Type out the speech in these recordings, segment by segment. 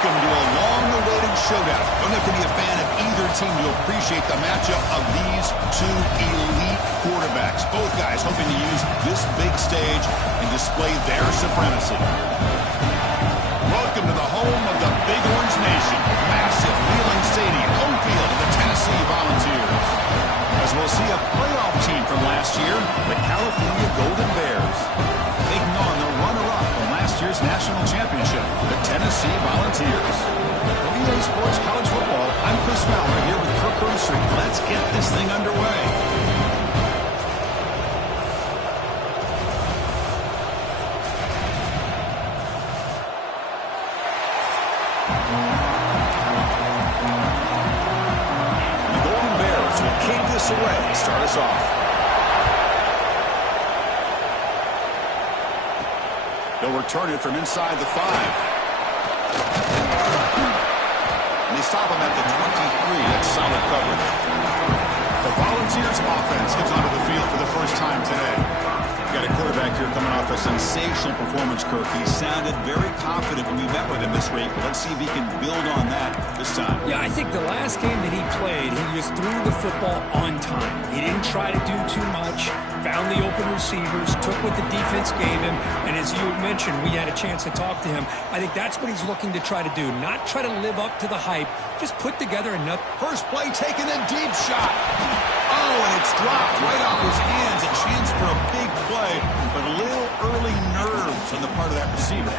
Welcome to a long-awaited showdown. Don't have to be a fan of either team to appreciate the matchup of these two elite quarterbacks. Both guys hoping to use this big stage and display their supremacy. Welcome to the home of the Big Orange Nation. Massive Wheeling Stadium, home field of the Tennessee Volunteers. As we'll see a playoff team from last year, the California Golden Bears, taking on the runner-up from last year's national championship, the Tennessee Volunteers. For EA Sports College Football, I'm Chris Fowler here with Kirk Herbstreit. Let's get this thing underway. The Golden Bears will kick this away to start us off. They'll return it from inside the 5. And they stop him at the 23. That's solid coverage. The Volunteers offense gets onto the field for the first time today. Got a quarterback here coming off a sensational performance, Kirk. He sounded very confident when we met with him this week. Let's see if he can build on that this time. Yeah, I think the last game that he played, he just threw the football on time. He didn't try to do too much, found the open receivers, took what the defense gave him, and as you mentioned, we had a chance to talk to him. I think that's what he's looking to try to do, not try to live up to the hype, just put together enough. First play taking a deep shot. Oh, and it's dropped right off his hands. A chance for a big play, but a little early nerves on the part of that receiver.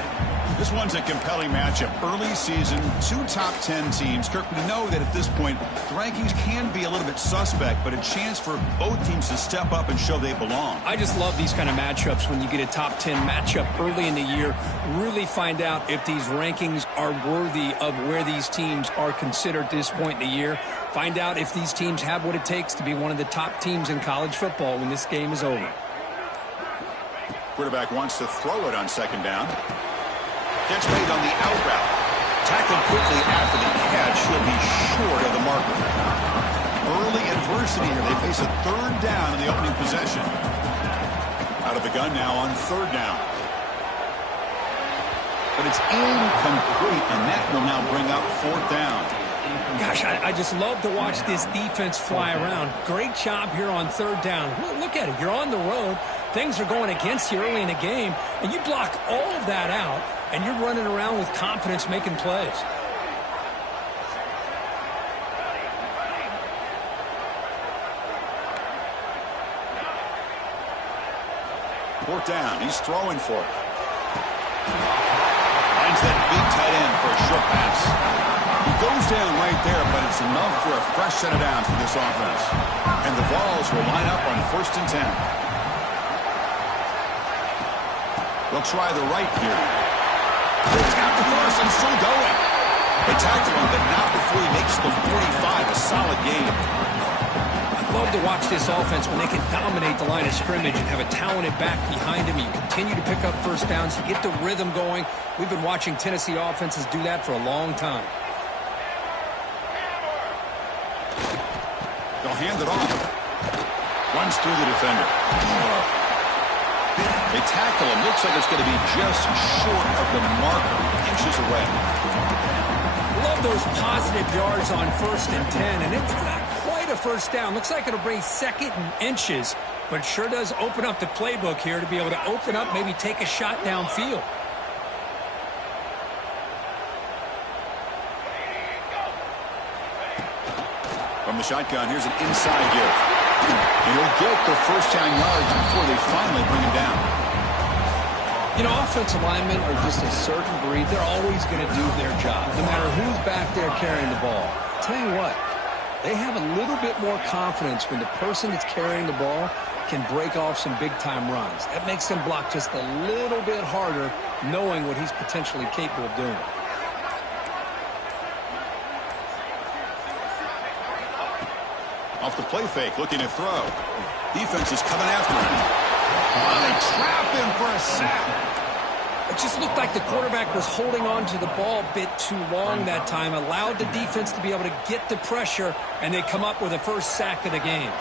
This one's a compelling matchup. Early season, 2 top 10 teams. Kirk, we know that at this point, the rankings can be a little bit suspect, but a chance for both teams to step up and show they belong. I just love these kind of matchups when you get a top 10 matchup early in the year. Really find out if these rankings are worthy of where these teams are considered at this point in the year. Find out if these teams have what it takes to be one of the top teams in college football when this game is over. Quarterback wants to throw it on second down. Catch made on the out route. Tackled quickly after the catch. He'll be short of the marker. Early adversity here. They face a third down in the opening possession. Out of the gun now on third down. But it's incomplete, and that will now bring up fourth down. Gosh, I just love to watch this defense fly around. Great job here on third down. Look at it. You're on the road. Things are going against you early in the game, and you block all of that out, and you're running around with confidence making plays. Fourth down. He's throwing for it. Finds that big tight end for a short pass. He goes down right there, but it's enough for a fresh set of downs for this offense. And the Vols will line up on 1st and 10. They'll try the right here. It's got the first and still going. They tackle him, but not before he makes the 45. A solid game. I love to watch this offense when they can dominate the line of scrimmage and have a talented back behind him. You continue to pick up first downs. You get the rhythm going. We've been watching Tennessee offenses do that for a long time. They'll hand it off. Runs through the defender. They tackle him. Looks like it's going to be just short of the marker. Inches away. Love those positive yards on 1st and 10. And it's not quite a first down. Looks like it'll bring second and inches. But sure does open up the playbook here to be able to open up, maybe take a shot downfield. From the shotgun, here's an inside give. And he'll get the first down yards before they finally bring him down. You know, offensive linemen are just a certain breed. They're always going to do their job, no matter who's back there carrying the ball. I'll tell you what, they have a little bit more confidence when the person that's carrying the ball can break off some big-time runs. That makes them block just a little bit harder, knowing what he's potentially capable of doing. Off the play fake, looking to throw. Defense is coming after him. Oh, they trap him for a sack. It just looked like the quarterback was holding on to the ball a bit too long that time, allowed the defense to be able to get the pressure, and they come up with a first sack of the game.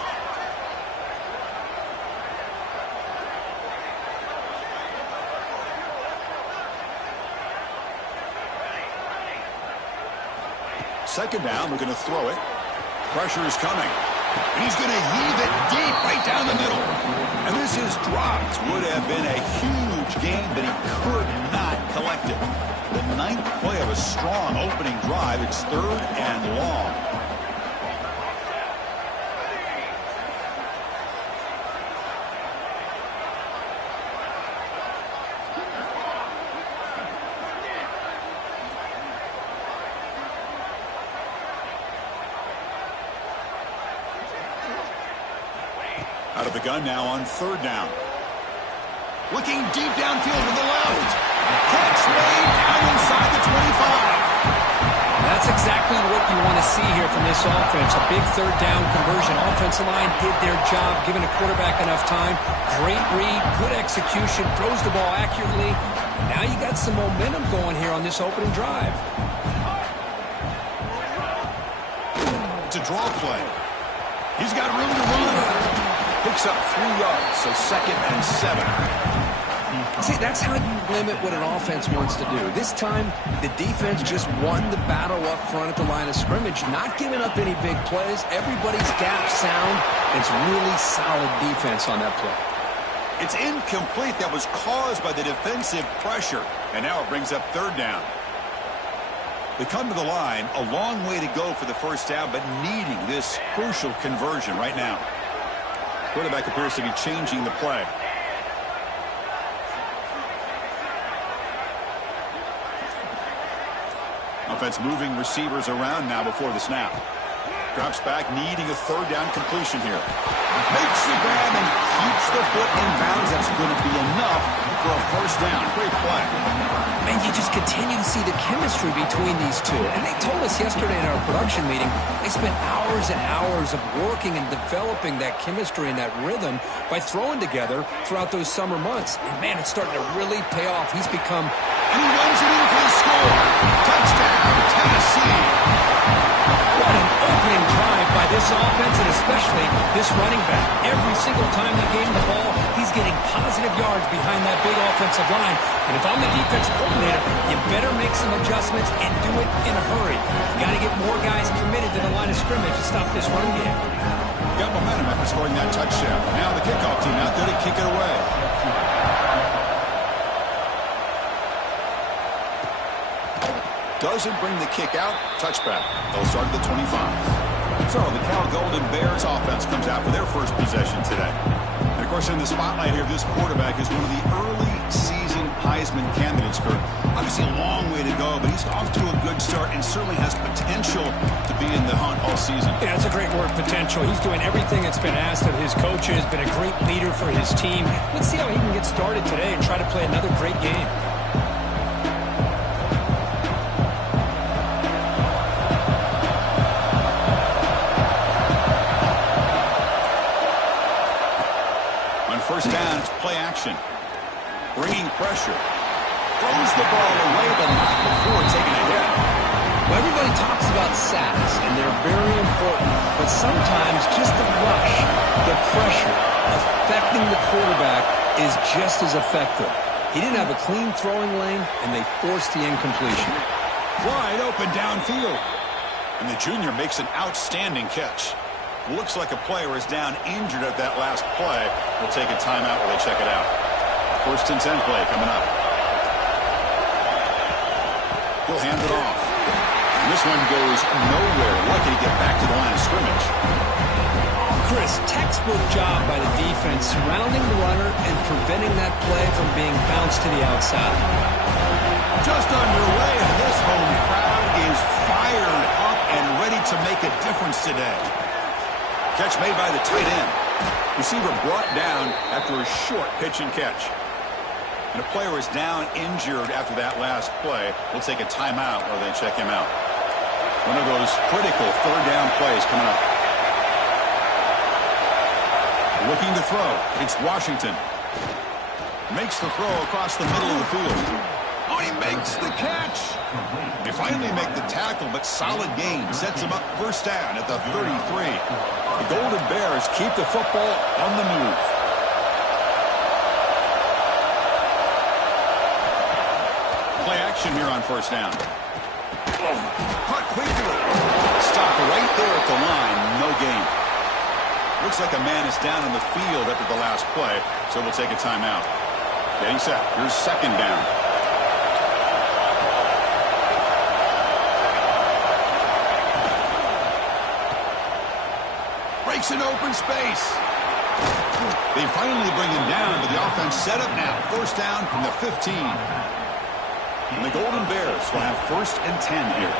Second down, we're going to throw it. Pressure is coming. And he's going to heave it deep right down the middle. And this is dropped. Would have been a huge gain, but he could not collect it. The ninth play of a strong opening drive. It's third and long. Out of the gun now on third down. Looking deep downfield to the left. Catch made down inside the 25. That's exactly what you want to see here from this offense. A big third down conversion. Offensive line did their job, giving a quarterback enough time. Great read, good execution, throws the ball accurately. Now you got some momentum going here on this opening drive. It's a draw play. He's got room to run. Picks up 3 yards, so 2nd and 7. See, that's how you limit what an offense wants to do. This time, the defense just won the battle up front at the line of scrimmage, not giving up any big plays. Everybody's gap sound. It's really solid defense on that play. It's incomplete. That was caused by the defensive pressure. And now it brings up third down. They come to the line, a long way to go for the first down, but needing this crucial conversion right now. Quarterback appears to be changing the play. Offense moving receivers around now before the snap. Drops back, needing a third down completion here. Makes the grab and keeps the foot in bounds. That's going to be enough for a first down. Great play. And you just continue to see the chemistry between these two. And they told us yesterday in our production meeting, they spent hours and hours of working and developing that chemistry and that rhythm by throwing together throughout those summer months. And, man, it's starting to really pay off. He's become... And he runs it in for the score. Touchdown, Tennessee. What an opening drive by this offense, and especially this running back. Every single time they gave him the ball, he's getting positive yards behind that big offensive line. And if I'm the defensive coordinator, you better make some adjustments and do it in a hurry. You got to get more guys committed to the line of scrimmage to stop this run game. Got momentum after scoring that touchdown. Now the kickoff team out there to kick it away. Doesn't bring the kick out. Touchback. They'll start at the 25. So the Cal Golden Bears offense comes out for their first possession today. And, of course, in the spotlight here, this quarterback is one of the early season Heisman candidates, Kurt. Obviously a long way to go, but he's off to a good start and certainly has potential to be in the hunt all season. Yeah, that's a great word, potential. He's doing everything that's been asked of his coaches, been a great leader for his team. Let's see how he can get started today and try to play another great game. First down, it's play action. Bringing pressure. Throws the ball away, but not before taking a hit. Well, everybody talks about sacks, and they're very important. But sometimes just the rush, the pressure, affecting the quarterback is just as effective. He didn't have a clean throwing lane, and they forced the incompletion. Wide open downfield. And the junior makes an outstanding catch. Looks like a player is down injured at that last play. We'll take a timeout while they check it out. First and 10 play coming up. He'll hand it off. And this one goes nowhere. Lucky to get back to the line of scrimmage. Chris, textbook job by the defense surrounding the runner and preventing that play from being bounced to the outside. Just underway, and this home crowd is fired up and ready to make a difference today. Catch made by the tight end. Receiver brought down after a short pitch and catch. And a player is down injured after that last play. We'll take a timeout while they check him out. One of those critical third down plays coming up. Looking to throw. It's Washington. Makes the throw across the middle of the field. Oh, he makes the catch. They finally make the tackle, but solid gain. Sets him up first down at the 33. The Golden Bears keep the football on the move. Play action here on first down. Cut quickly. Stopped right there at the line. No gain. Looks like a man is down on the field after the last play, so we'll take a timeout. Getting set. Here's second down. Breaks an open space. They finally bring him down, but the offense set up now. First down from the 15. And the Golden Bears will have 1st and 10 here.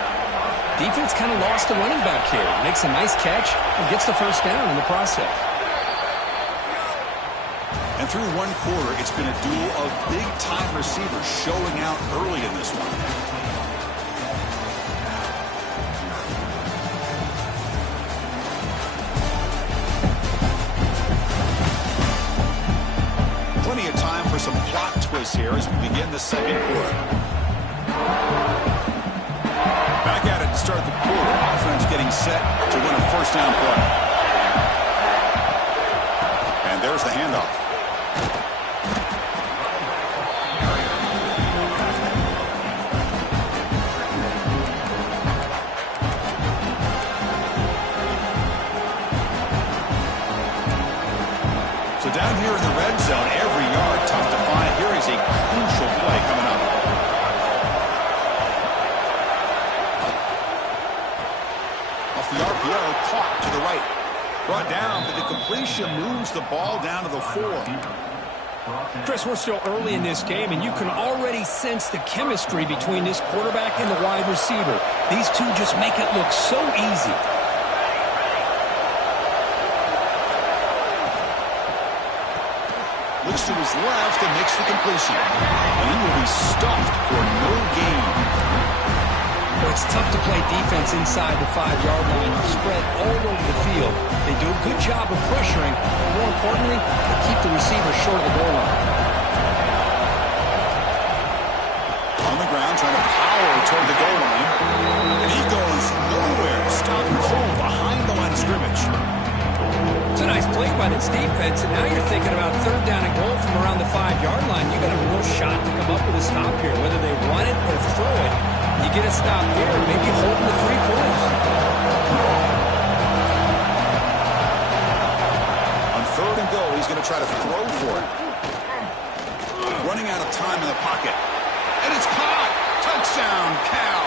Defense kind of lost a running back here. Makes a nice catch and gets the first down in the process. And through one quarter, it's been a duel of big-time receivers showing out early in this one. Plenty of time for some plot twists here as we begin the second quarter. Back at it to start the quarter. Offense getting set to win a first down play. And there's the handoff. So down here in the red zone, every yard tough to find. Here is a crucial play coming up. The RPO caught to the right. Brought down, but the completion moves the ball down to the 4. Chris, we're still early in this game, and you can already sense the chemistry between this quarterback and the wide receiver. These two just make it look so easy. Looks to his left and makes the completion. And he will be stuffed for no gain. Well, it's tough to play defense inside the 5-yard line. You're spread all over the field. They do a good job of pressuring, but more importantly, they keep the receiver short of the goal line. On the ground, trying to power toward the goal line. And he goes nowhere. Stop and hold behind the line of scrimmage. It's a nice play by this defense, and now you're thinking about 3rd down and goal from around the 5-yard line. You got a real shot to come up with a stop here, whether they run it or throw it. You get a stop here, maybe holding the 3 points. On 3rd and goal, he's going to try to throw for it. Running out of time in the pocket. And it's caught. Touchdown, Cal.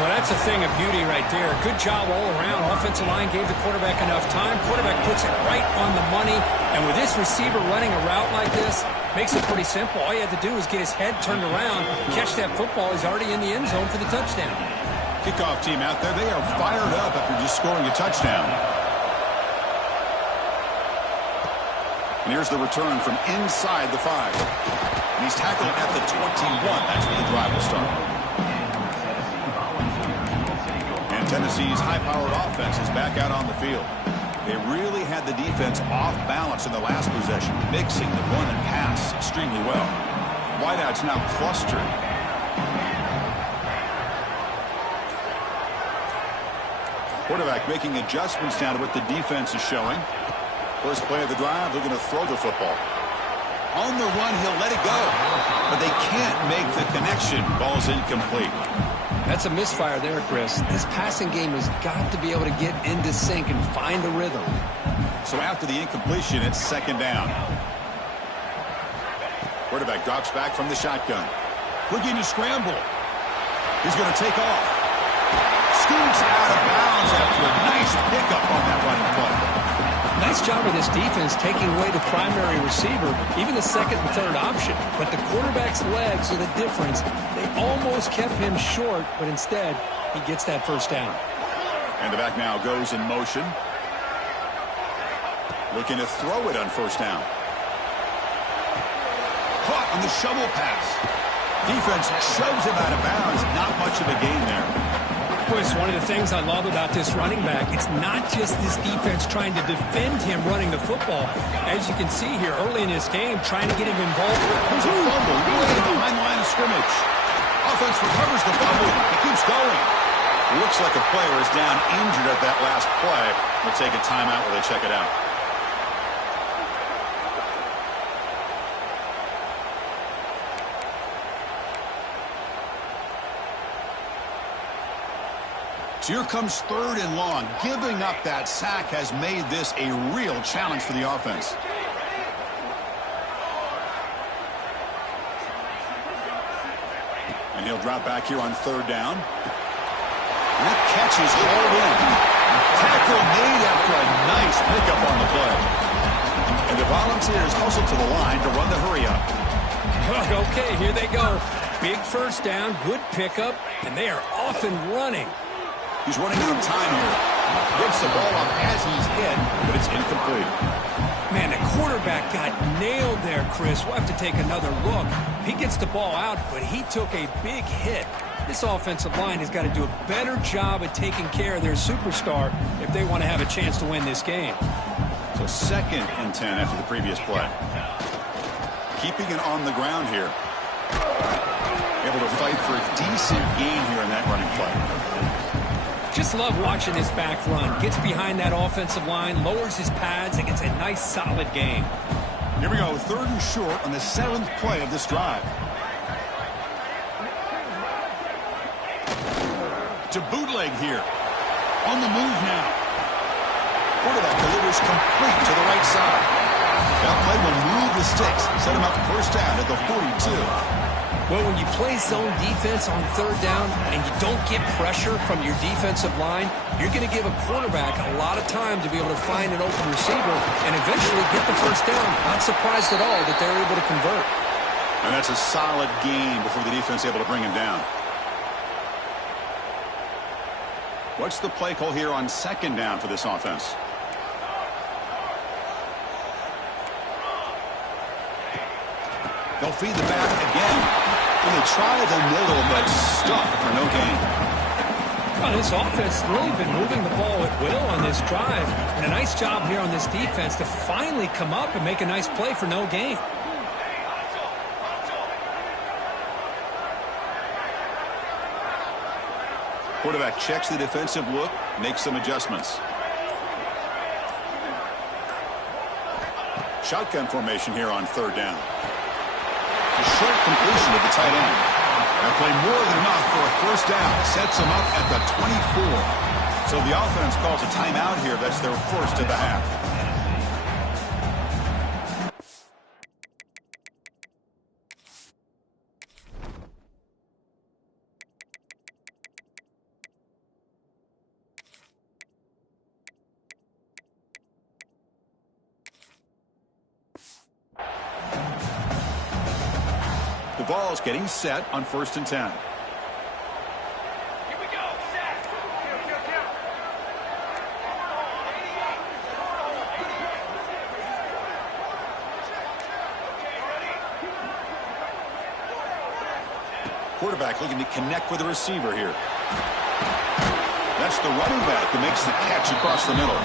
Well, that's a thing of beauty right there. Good job all around. Offensive line gave the quarterback enough time. Quarterback puts it right on the money. And with this receiver running a route like this, makes it pretty simple. All you have to do is get his head turned around, catch that football. He's already in the end zone for the touchdown. Kickoff team out there. They are fired up after just scoring a touchdown. And here's the return from inside the 5. And he's tackled at the 21. That's where the drive will start. And Tennessee's high-powered offense is back out on the field. They really had the defense off balance in the last possession, mixing the run and pass extremely well. Wideouts now clustered. Quarterback making adjustments down to what the defense is showing. First play of the drive, they're going to throw the football. On the run, he'll let it go. But they can't make the connection. Ball's incomplete. That's a misfire there, Chris. This passing game has got to be able to get into sync and find a rhythm. So after the incompletion, it's 2nd down. Quarterback drops back from the shotgun. Looking to scramble. He's going to take off. Scoots out of bounds after a nice pickup on that running play. Nice job of this defense taking away the primary receiver, even the 2nd and 3rd option. But the quarterback's legs are the difference. They almost kept him short, but instead, he gets that first down. And the back now goes in motion. Looking to throw it on 1st down. Caught on the shovel pass. Defense shoves him out of bounds. Not much of a gain there. Chris, one of the things I love about this running back, it's not just this defense trying to defend him running the football. As you can see here early in this game, trying to get him involved. There's a fumble way behind the line of scrimmage. Offense recovers the fumble. He keeps going. Looks like a player is down injured at that last play. We'll take a timeout while they check it out. So here comes 3rd and long. Giving up that sack has made this a real challenge for the offense. And he'll drop back here on 3rd down. And that catch is hauled in. Tackle made after a nice pickup on the play. And the Volunteers hustle to the line to run the hurry up. Okay, here they go. Big first down, good pickup, and they are off and running. He's running out of time here. Gets the ball up as he's hit, but it's incomplete. Man, the quarterback got nailed there, Chris. We'll have to take another look. He gets the ball out, but he took a big hit. This offensive line has got to do a better job at taking care of their superstar if they want to have a chance to win this game. So 2nd and 10 after the previous play. Keeping it on the ground here. Able to fight for a decent gain here in that running play. Just love watching this back run. Gets behind that offensive line, lowers his pads, and gets a nice solid gain. Here we go, 3rd and short on the 7th play of this drive. To bootleg here. On the move now. Quarterback delivers complete to the right side. That play will move the sticks. Set him up 1st down at the 42. Well, when you play zone defense on 3rd down and you don't get pressure from your defensive line, you're going to give a quarterback a lot of time to be able to find an open receiver and eventually get the 1st down. Not surprised at all that they're able to convert. And that's a solid gain before the defense able to bring him down. What's the play call here on 2nd down for this offense? They'll feed the back again. And they try the middle, but stuffed for no gain. Well, this offense has really been moving the ball at will on this drive. And a nice job here on this defense to finally come up and make a nice play for no gain. Quarterback checks the defensive look, makes some adjustments. Shotgun formation here on 3rd down. A short completion to the tight end. That play more than enough for a 1st down. Sets them up at the 24. So the offense calls a timeout here. That's their 1st of the half. The Vols getting set on 1st and 10. Here we go. Set. Quarterback looking to connect with the receiver here. That's the running back who makes the catch across the middle.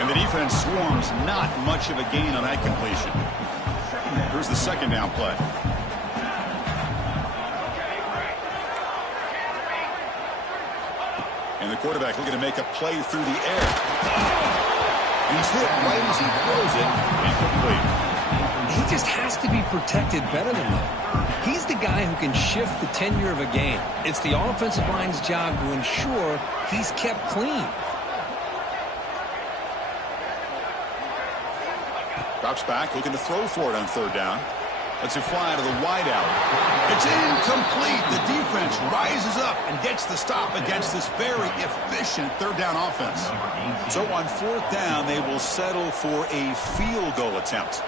And the defense swarms, not much of a gain on that completion. Here's the 2nd down play. And the quarterback looking to make a play through the air. He's hit right as he throws it. Incomplete. He just has to be protected better than that. He's the guy who can shift the tenure of a game. It's the offensive line's job to ensure he's kept clean. Drops back, looking to throw for it on 3rd down. Lets it fly to the wideout. It's incomplete. The defense rises up and gets the stop against this very efficient 3rd down offense. So on 4th down, they will settle for a field goal attempt.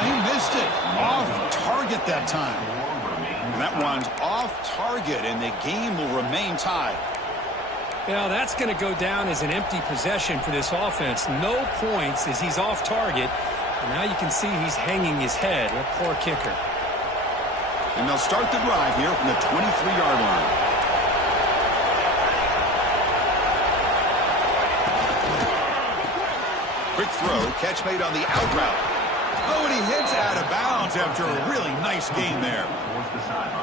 He missed it. Off target that time. And that one's off target, and the game will remain tied. Well, that's going to go down as an empty possession for this offense. No points as he's off target. And now you can see he's hanging his head. A poor kicker. And they'll start the drive here from the 23-yard line. Quick throw, catch made on the out route. Oh, and he hits out of bounds after a really nice gain there.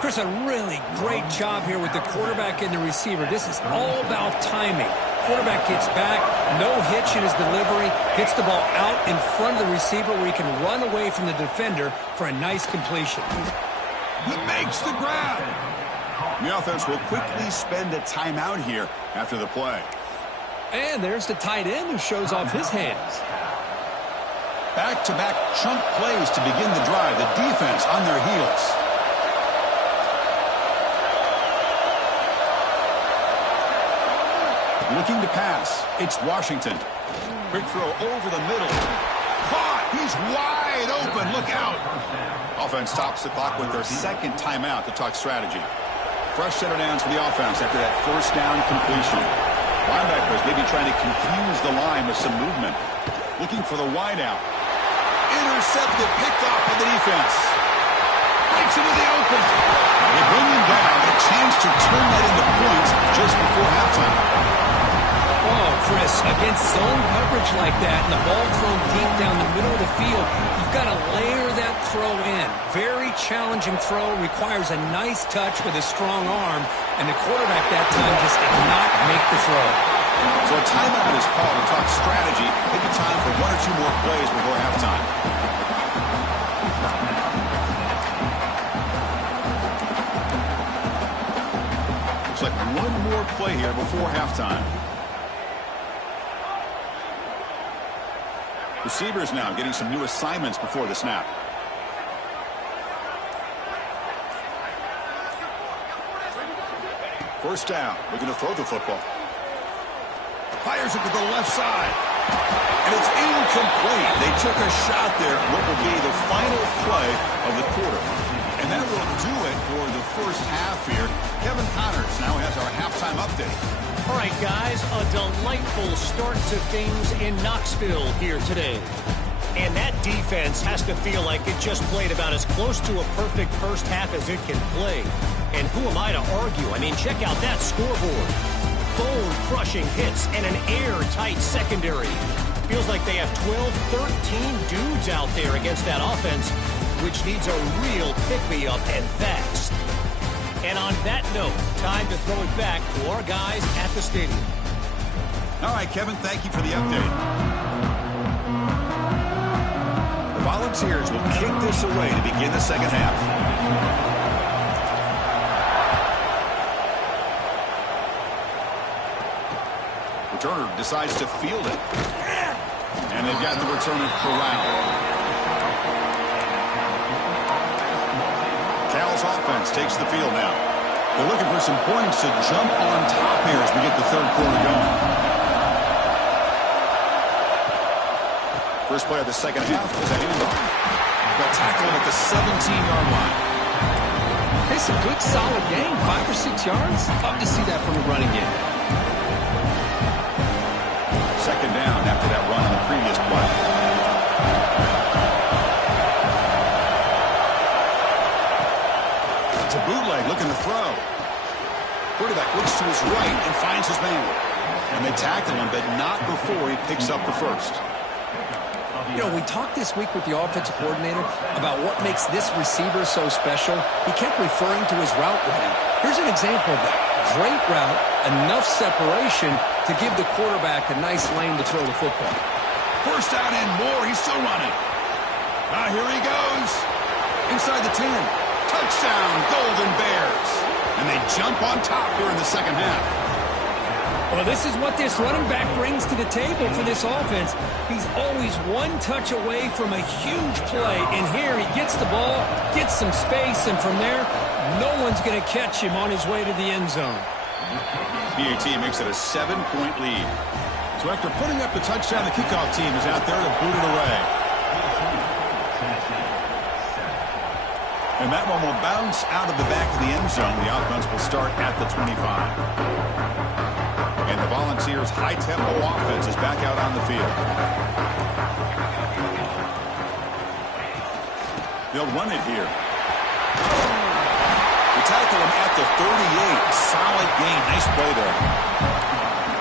Chris, a really great job here with the quarterback and the receiver. This is all about timing. Quarterback gets back, no hitch in his delivery, gets the ball out in front of the receiver where he can run away from the defender for a nice completion. He makes the grab. The offense will quickly spend a timeout here after the play. And there's the tight end who shows off his hands. Back-to-back chunk plays to begin the drive. The defense on their heels. Looking to pass. It's Washington. Quick throw over the middle. Caught. He's wide open. Look out. Offense stops the clock with their second timeout to talk strategy. Fresh set of downs for the offense after that first down completion. Linebackers maybe trying to confuse the line with some movement. Looking for the wide out. Intercepted, picked off by the defense. Breaks into the open. They bring him down. A chance to turn that into points just before halftime. Oh, Chris, against zone coverage like that and the ball thrown deep down the middle of the field, you've got to layer that throw in. Very challenging throw, requires a nice touch with a strong arm, and the quarterback that time just did not make the throw. So a timeout is called to talk strategy. Maybe time for one or two more plays before halftime. Looks like one more play here before halftime. Receivers now getting some new assignments before the snap. First down, looking to throw the football. Fires it to the left side. And it's incomplete. They took a shot there at what will be the final play of the quarter. And that will do it for the first half here. Kevin Connors now has our halftime update. All right, guys, a delightful start to things in Knoxville here today. And that defense has to feel like it just played about as close to a perfect first half as it can play. And who am I to argue? I mean, check out that scoreboard. Bone-crushing hits and an airtight secondary. Feels like they have 12, 13 dudes out there against that offense, which needs a real pick-me-up and fast. And on that note, time to throw it back to our guys at the stadium. All right, Kevin, thank you for the update. The Volunteers will kick this away to begin the second half. Returner decides to field it. And they've got the returner corralled. Cal's offense takes the field now. They're looking for some points to jump on top here as we get the third quarter going. First play of the second half is a handoff. They'll tackle him at the 17-yard line. It's a good, solid game, 5 or 6 yards. Love to see that from a running game. Second down after that run on the previous play. It's a bootleg looking to throw. Quarterback looks to his right and finds his man. And they tackle him, but not before he picks up the first. You know, we talked this week with the offensive coordinator about what makes this receiver so special. He kept referring to his route running. Here's an example of that. Great route, enough separation to give the quarterback a nice lane to throw the football. First down and more. He's still running. Here he goes. Inside the 10. Touchdown, Golden Bears. And they jump on top here in the second half. Well, this is what this running back brings to the table for this offense. He's always one touch away from a huge play. And here he gets the ball, gets some space, and from there, no one's going to catch him on his way to the end zone. BAT makes it a 7-point lead. So after putting up the touchdown, the kickoff team is out there to boot it away. And that one will bounce out of the back of the end zone. The offense will start at the 25. And the Volunteers' high-tempo offense is back out on the field. They'll run it here. We tackle him at the 38. Solid gain. Nice play there.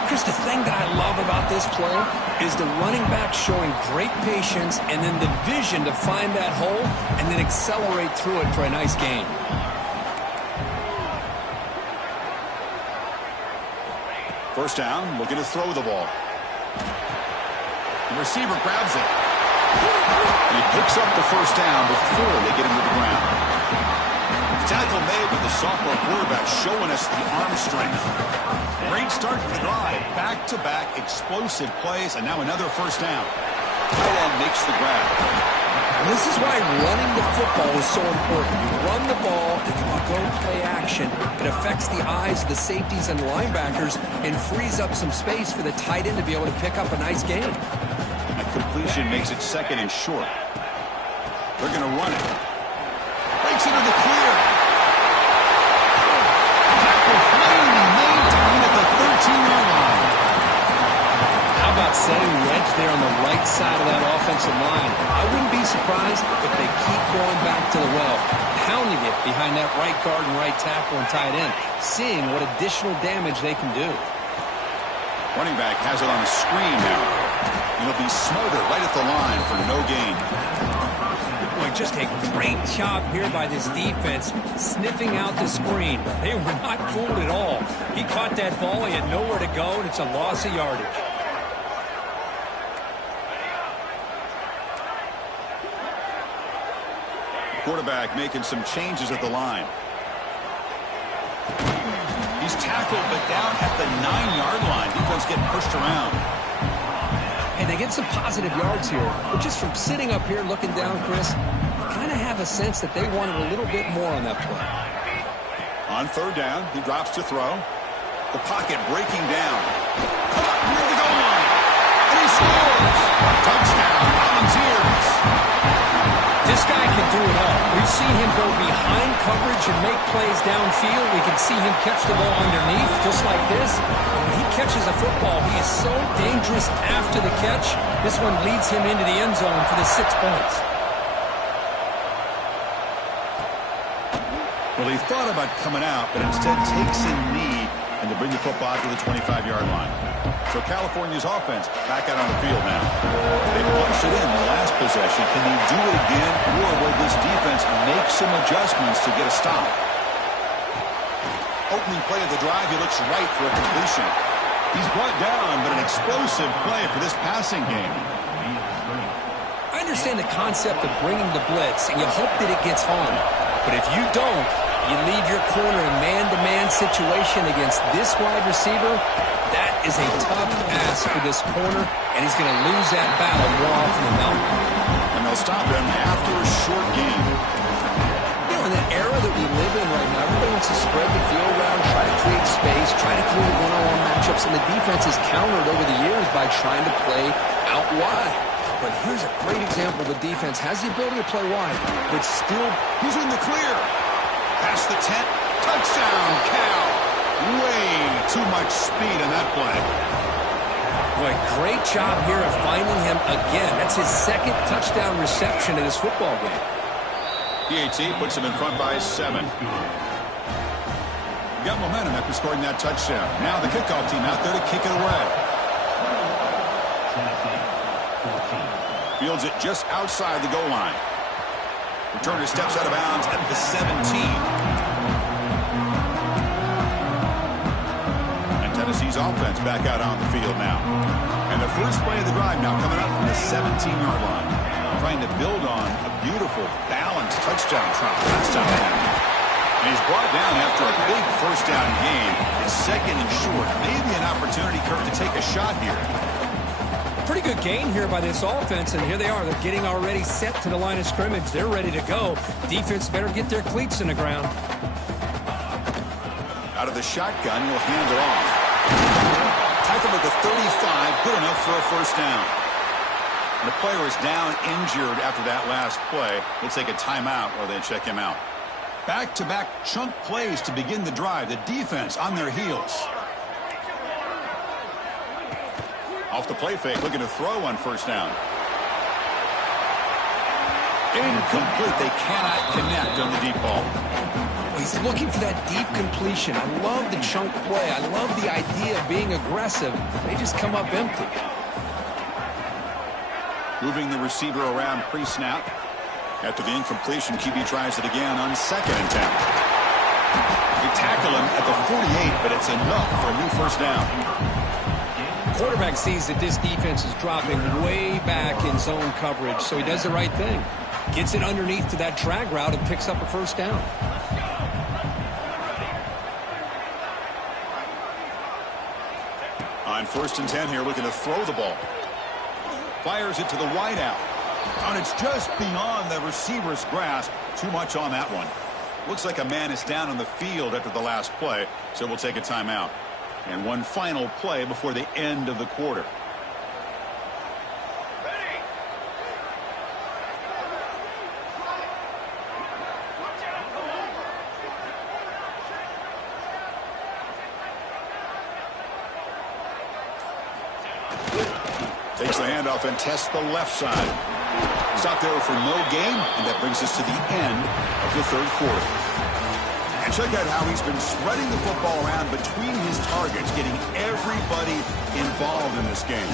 Chris, the thing that I love about this play is the running back showing great patience and then the vision to find that hole and then accelerate through it for a nice gain. First down, looking to throw the ball. The receiver grabs it. And he picks up the first down before they get him to the ground. Tackle made with the sophomore quarterback showing us the arm strength. Great start to the drive. Back-to-back explosive plays, and now another first down. Tight end makes the grab. This is why running the football is so important. You run the ball and then you go play action. It affects the eyes of the safeties and linebackers and frees up some space for the tight end to be able to pick up a nice gain. A completion makes it second and short. They're going to run it. Breaks into the clear. Tackle finally maintained at the 13-yard line. How about setting the edge there on the right side of that offensive line? I wouldn't be surprised if they keep going back to the well, pounding it behind that right guard and right tackle and tight end, seeing what additional damage they can do. Running back has it on a screen now. He'll be smothered right at the line for no gain. Boy, just a great job here by this defense, sniffing out the screen. They were not fooled at all. He caught that ball, he had nowhere to go, and it's a loss of yardage. Quarterback making some changes at the line. He's tackled, but down at the 9-yard line. Defense getting pushed around. And they get some positive yards here. But just from sitting up here looking down, Chris, you kind of have a sense that they wanted a little bit more on that play. On third down, he drops to throw. The pocket breaking down. Caught near the goal line. And he scores. Touchdown, Volunteers. This guy can do it all. We've seen him go behind coverage and make plays downfield. We can see him catch the ball underneath, just like this. When he catches a football, he is so dangerous after the catch. This one leads him into the end zone for the 6 points. Well, he thought about coming out, but instead takes a knee and to bring the football to the 25-yard line. So California's offense back out on the field now. They punched it in the last possession. Can they do it again, or will this defense make some adjustments to get a stop? Opening play of the drive, he looks right for a completion. He's brought down, but an explosive play for this passing game. I understand the concept of bringing the blitz, and you hope that it gets home. But if you don't, you leave your corner in man-to-man situation against this wide receiver. That is a tough ask for this corner, and he's going to lose that battle more often than not. And they'll stop him after a short game. You know, in the era that we live in right now, everybody wants to spread the field around, try to create space, try to create one-on-one matchups, and the defense has countered over the years by trying to play out wide. But here's a great example. The defense has the ability to play wide, but still, he's in the clear. Past the 10. Touchdown, Cal. Way too much speed in that play. Boy, great job here of finding him again. That's his second touchdown reception in this football game. PAT puts him in front by 7. Got momentum after scoring that touchdown. Now the kickoff team out there to kick it away. Fields it just outside the goal line. Returner steps out of bounds at the 17. And Tennessee's offense back out on the field now. And the first play of the drive now coming up from the 17-yard line. Trying to build on a beautiful, balanced touchdown run. And he's brought down after a big first down gain. It's second and short. Maybe an opportunity, Kirk, to take a shot here. Pretty good gain here by this offense, and here they are. They're getting already set to the line of scrimmage. They're ready to go. Defense better get their cleats in the ground. Out of the shotgun, he'll hand it off. Tackle at the 35, good enough for a first down. And the player is down injured after that last play. We'll take a timeout while they check him out. Back-to-back chunk plays to begin the drive. The defense on their heels. Off the play fake, looking to throw on first down. Incomplete. They cannot connect on the deep ball. He's looking for that deep completion. I love the chunk play. I love the idea of being aggressive. They just come up empty. Moving the receiver around pre-snap. After the incompletion, QB tries it again on second and 10. They tackle him at the 48, but it's enough for a new first down. Quarterback sees that this defense is dropping way back in zone coverage, so he does the right thing. Gets it underneath to that drag route and picks up a first down. first and 10 here, looking to throw the ball. Fires it to the wide out. And it's just beyond the receiver's grasp. Too much on that one. Looks like a man is down on the field after the last play, so we'll take a timeout. And one final play before the end of the quarter. Takes the handoff and tests the left side. Stop there for no gain, and that brings us to the end of the third quarter. And check out how he's been spreading the football around between his targets, getting everybody involved in this game.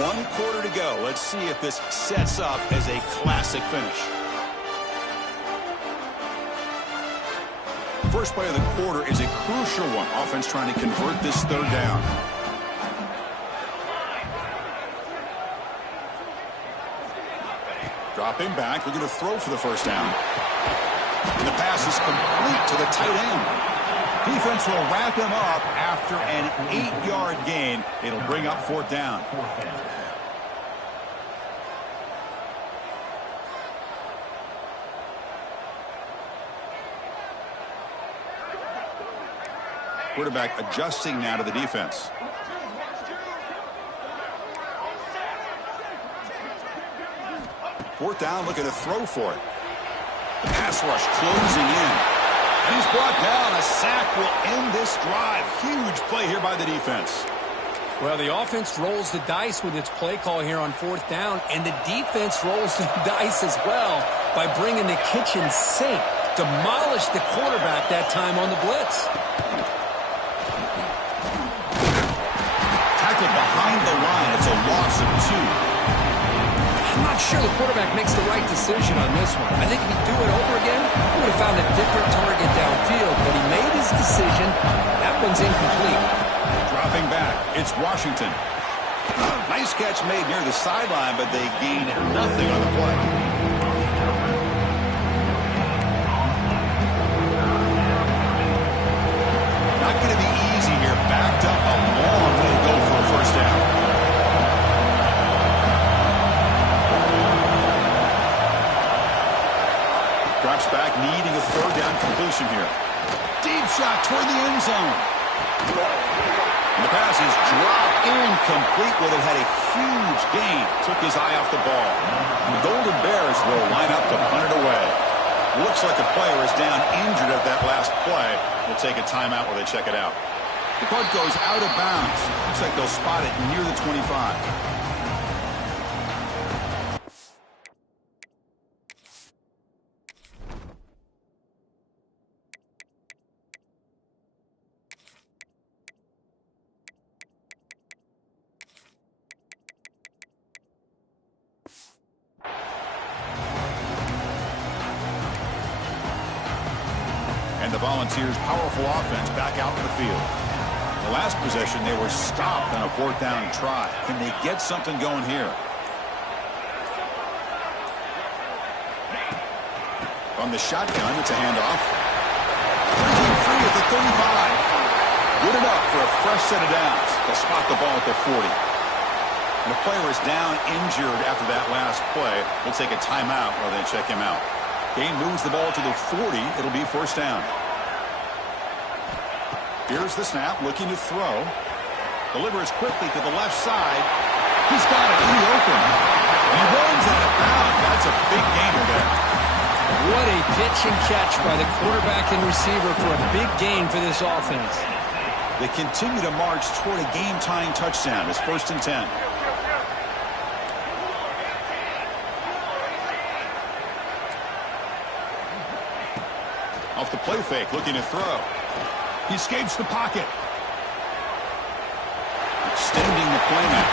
One quarter to go. Let's see if this sets up as a classic finish. First play of the quarter is a crucial one. Offense trying to convert this third down. Dropping back, looking to throw for the first down. And the pass is complete to the tight end. Defense will wrap him up after an 8-yard gain. It'll bring up fourth down. Quarterback adjusting now to the defense. Fourth down, looking to throw for it. The pass rush closing in. And he's brought down. A sack will end this drive. Huge play here by the defense. Well, the offense rolls the dice with its play call here on fourth down, and the defense rolls the dice as well by bringing the kitchen sink. Demolished the quarterback that time on the blitz. Behind the line, it's a loss of 2. I'm not sure the quarterback makes the right decision on this one. I think if he'd do it over again, he would have found a different target downfield, but he made his decision. That one's incomplete. Dropping back, it's Washington. Nice catch made near the sideline, but they gained nothing on the play. Not going to be easy here. Backed up a long way to go for a first down. Drops back, needing a third down completion here. Deep shot toward the end zone. And the pass is dropped incomplete. Well, it had a huge gain. Took his eye off the ball. The Golden Bears will line up to punt it away. Looks like a player is down injured at that last play. We'll take a timeout while they check it out. The punt goes out of bounds. Looks like they'll spot it near the 25. And the Volunteers' powerful offense back out in the field. The last possession, they were stopped on a fourth down try. Can they get something going here? From the shotgun, it's a handoff. Breaking free at the 35. Good enough for a fresh set of downs. They'll spot the ball at the 40. And the player is down injured after that last play. We'll take a timeout while they check him out. Game moves the ball to the 40. It'll be first down. Here's the snap, looking to throw. Delivers quickly to the left side. He's got it in the open. And he runs out of bounds. That's a big gainer there. What a pitch and catch by the quarterback and receiver for a big gain for this offense. They continue to march toward a game-tying touchdown. It's first and 10. Off the play fake, looking to throw. He escapes the pocket. Extending the play now.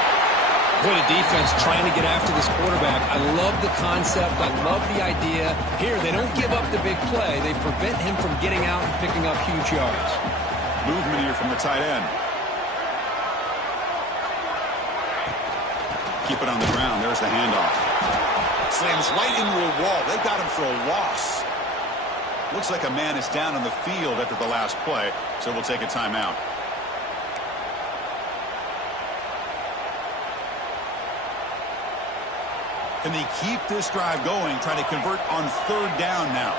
What a defense trying to get after this quarterback. I love the concept. I love the idea. Here, they don't give up the big play. They prevent him from getting out and picking up huge yards. Movement here from the tight end. Keep it on the ground. There's the handoff. Slams right into a wall. They got him for a loss. Looks like a man is down on the field after the last play, so we'll take a timeout. Can they keep this drive going, trying to convert on third down now?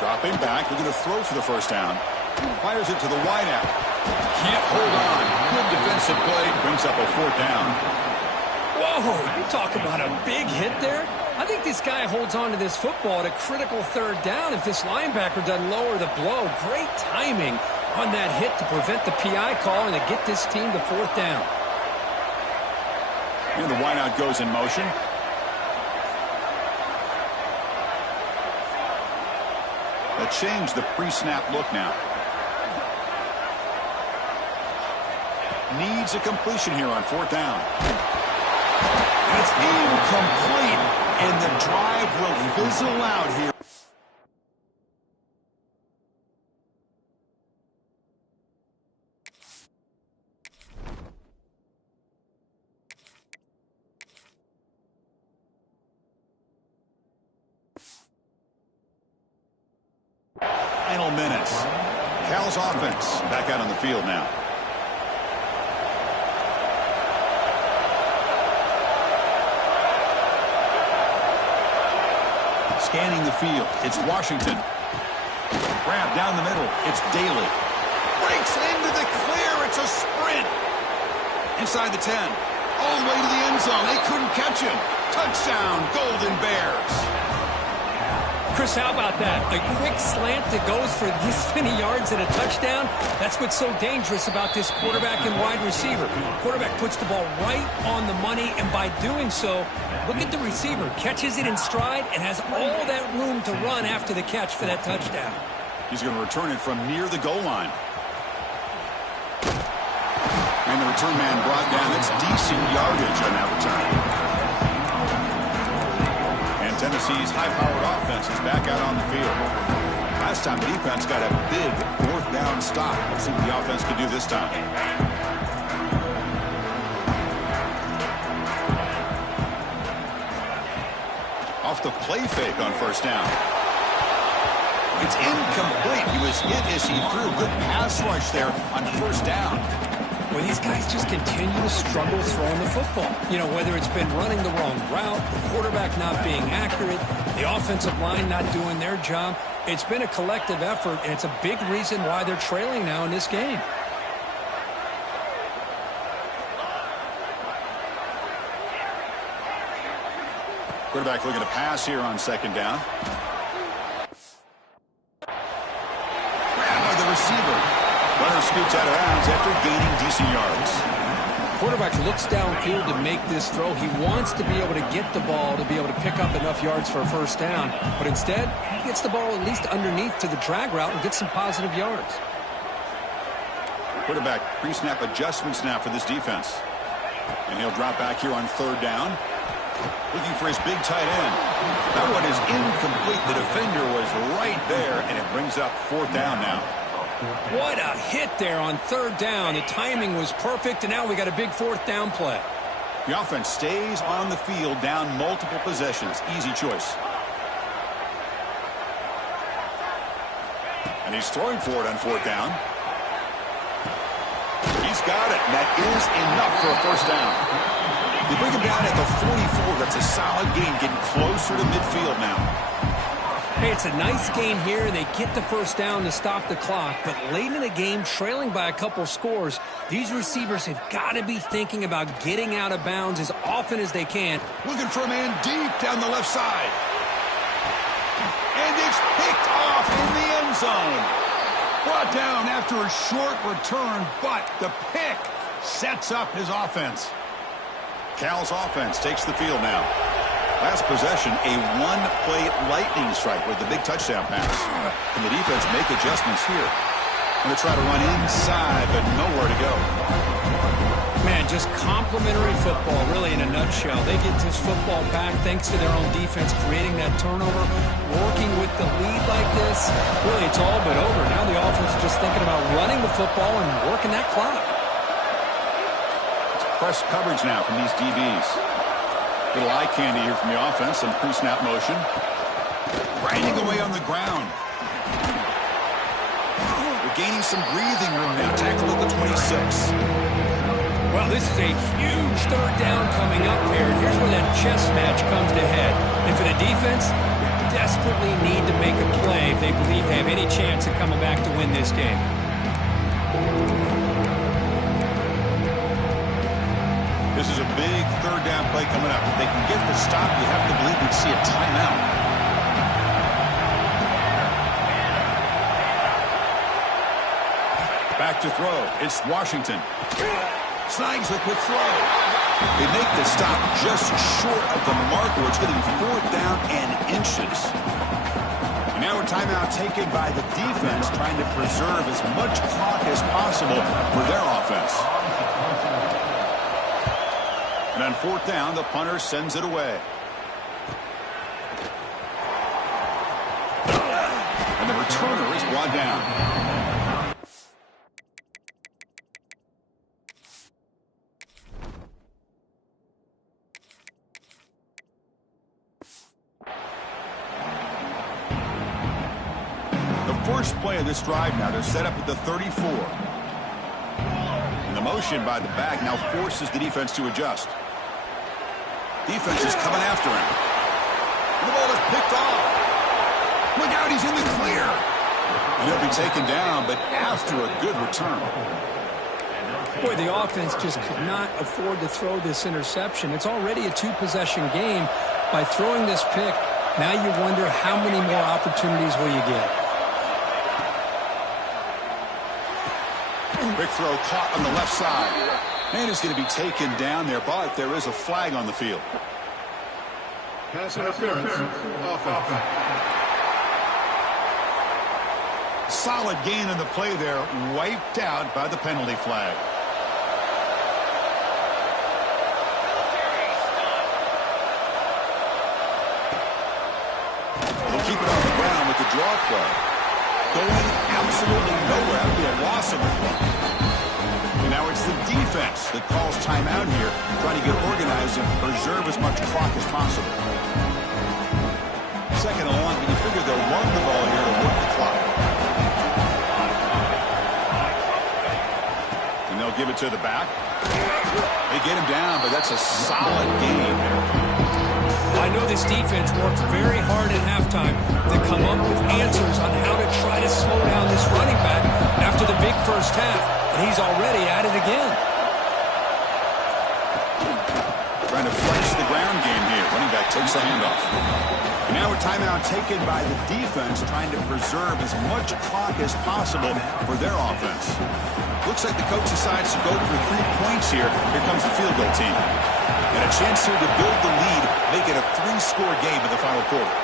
Dropping back, looking to throw for the first down. Fires it to the wideout. Can't hold on. Good defensive play. Brings up a fourth down. Whoa, you talk about a big hit there. I think this guy holds on to this football at a critical third down if this linebacker doesn't lower the blow. Great timing on that hit to prevent the PI call and to get this team to fourth down. And the wideout goes in motion. They'll change the pre-snap look now. Needs a completion here on fourth down. It's incomplete, and the drive will fizzle out here. Final minutes. Cal's offense back out on the field now. Scanning the field. It's Washington. Grab down the middle. It's Daly. Breaks into the clear. It's a sprint. Inside the 10. All the way to the end zone. They couldn't catch him. Touchdown, Golden Bears. Chris, how about that? A quick slant that goes for this many yards and a touchdown. That's what's so dangerous about this quarterback and wide receiver. Quarterback puts the ball right on the money, and by doing so, look at the receiver. Catches it in stride and has all that room to run after the catch for that touchdown. He's going to return it from near the goal line. And the return man brought down. That's decent yardage on that return. Tennessee's high-powered offense is back out on the field. Last time the defense got a big fourth down stop. Let's see what the offense can do this time. Off the play fake on first down. It's incomplete. He was hit as he threw. Good pass rush there on first down. Well, these guys just continue to struggle throwing the football. You know, whether it's been running the wrong route, the quarterback not being accurate, the offensive line not doing their job. It's been a collective effort, and it's a big reason why they're trailing now in this game. Quarterback looking to pass here on second down. Grab by the receiver. Runner scoots out of bounds after gaining decent yards. Quarterback looks downfield to make this throw. He wants to be able to get the ball to be able to pick up enough yards for a first down. But instead, he gets the ball at least underneath to the drag route and gets some positive yards. Quarterback pre-snap adjustment snap for this defense. And he'll drop back here on third down. Looking for his big tight end. That one is incomplete. The defender was right there, and it brings up fourth down now. What a hit there on third down. The timing was perfect, and now we got a big fourth down play. The offense stays on the field down multiple possessions. Easy choice. And he's throwing for it on fourth down. He's got it. And that is enough for a first down. They bring him down at the 44. That's a solid gain, getting closer to midfield now. Hey, it's a nice gain here, and they get the first down to stop the clock. But late in the game, trailing by a couple scores, these receivers have got to be thinking about getting out of bounds as often as they can. Looking for a man deep down the left side. And it's picked off in the end zone. Brought down after a short return, but the pick sets up his offense. Cal's offense takes the field now. Last possession, a one-play lightning strike with the big touchdown pass. And the defense make adjustments here. Going to try to run inside, but nowhere to go. Man, just complimentary football, really, in a nutshell. They get this football back thanks to their own defense, creating that turnover, working with the lead like this. Really, it's all but over. Now the offense is just thinking about running the football and working that clock. It's press coverage now from these DBs. Little eye candy here from the offense, some pre-snap motion. Grinding away on the ground. Gaining some breathing room now. Tackled at the 26. Well, this is a huge third down coming up here. And here's where that chess match comes to head. And for the defense, they desperately need to make a play if they believe they have any chance of coming back to win this game. This is a big third down play coming up. If they can get the stop, you have to believe we'd see a timeout. Back to throw. It's Washington. Snags the quick throw. They make the stop just short of the marker. It's going to be 4th down and inches. And now a timeout taken by the defense, trying to preserve as much clock as possible for their offense. And on 4th down, the punter sends it away. And the returner is brought down. First play of this drive now. They're set up at the 34. And the motion by the back now forces the defense to adjust. Defense is coming after him. And the ball is picked off. Look out, he's in the clear. And he'll be taken down, but after a good return. Boy, the offense just could not afford to throw this interception. It's already a two-possession game. By throwing this pick, now you wonder how many more opportunities will you get. Big throw caught on the left side. And is going to be taken down there, but there is a flag on the field. Pass interference. Offense. Solid gain in the play there, wiped out by the penalty flag. They'll keep it on the ground with the draw play. Going absolutely nowhere after a loss of the play. And now it's the defense that calls timeout here, trying to get organized and preserve as much clock as possible. Second and long, but you figure they'll run the ball here to work the clock. And they'll give it to the back. They get him down, but that's a solid game there. I know this defense worked very hard at halftime to come up with answers on how to try to slow down this running back after the big first half, and he's already at it again. Trying to flex the ground game here. Running back takes the handoff. And now a timeout taken by the defense, trying to preserve as much clock as possible for their offense. Looks like the coach decides to go for 3 points here. Here comes the field goal team. And a chance here to build the lead, make it a 3-score game in the final quarter.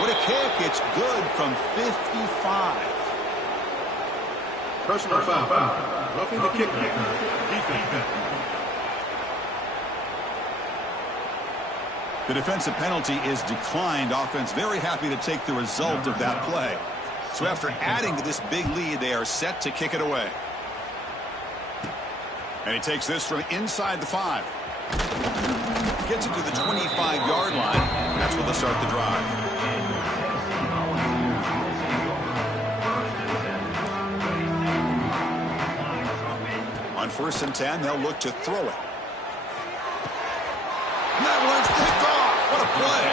What a kick. It's good from 55. Personal foul. Roughing the kick. Defense. The defensive penalty is declined. Offense very happy to take the result of that play. So after adding to this big lead, they are set to kick it away. And he takes this from inside the 5. Gets it to the 25-yard line. That's where they'll start the drive. On 1st and 10, they'll look to throw it. And that one's picked off. What a play.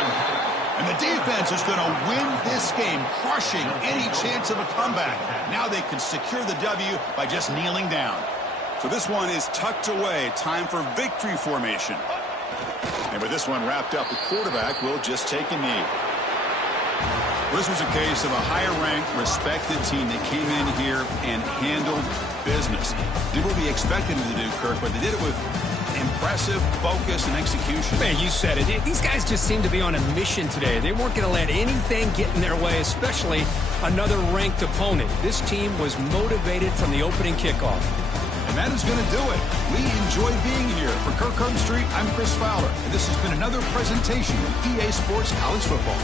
And the defense is going to win this game, crushing any chance of a comeback. Now they can secure the W by just kneeling down. So this one is tucked away. Time for victory formation. And with this one wrapped up, the quarterback will just take a knee. This was a case of a higher-ranked, respected team that came in here and handled business. Did what we expected them to do, Kirk, but they did it with impressive focus and execution. Man, you said it. These guys just seem to be on a mission today. They weren't going to let anything get in their way, especially another ranked opponent. This team was motivated from the opening kickoff. And that is going to do it. We enjoy being here. For Kirkland Street, I'm Chris Fowler, and this has been another presentation of EA Sports College Football.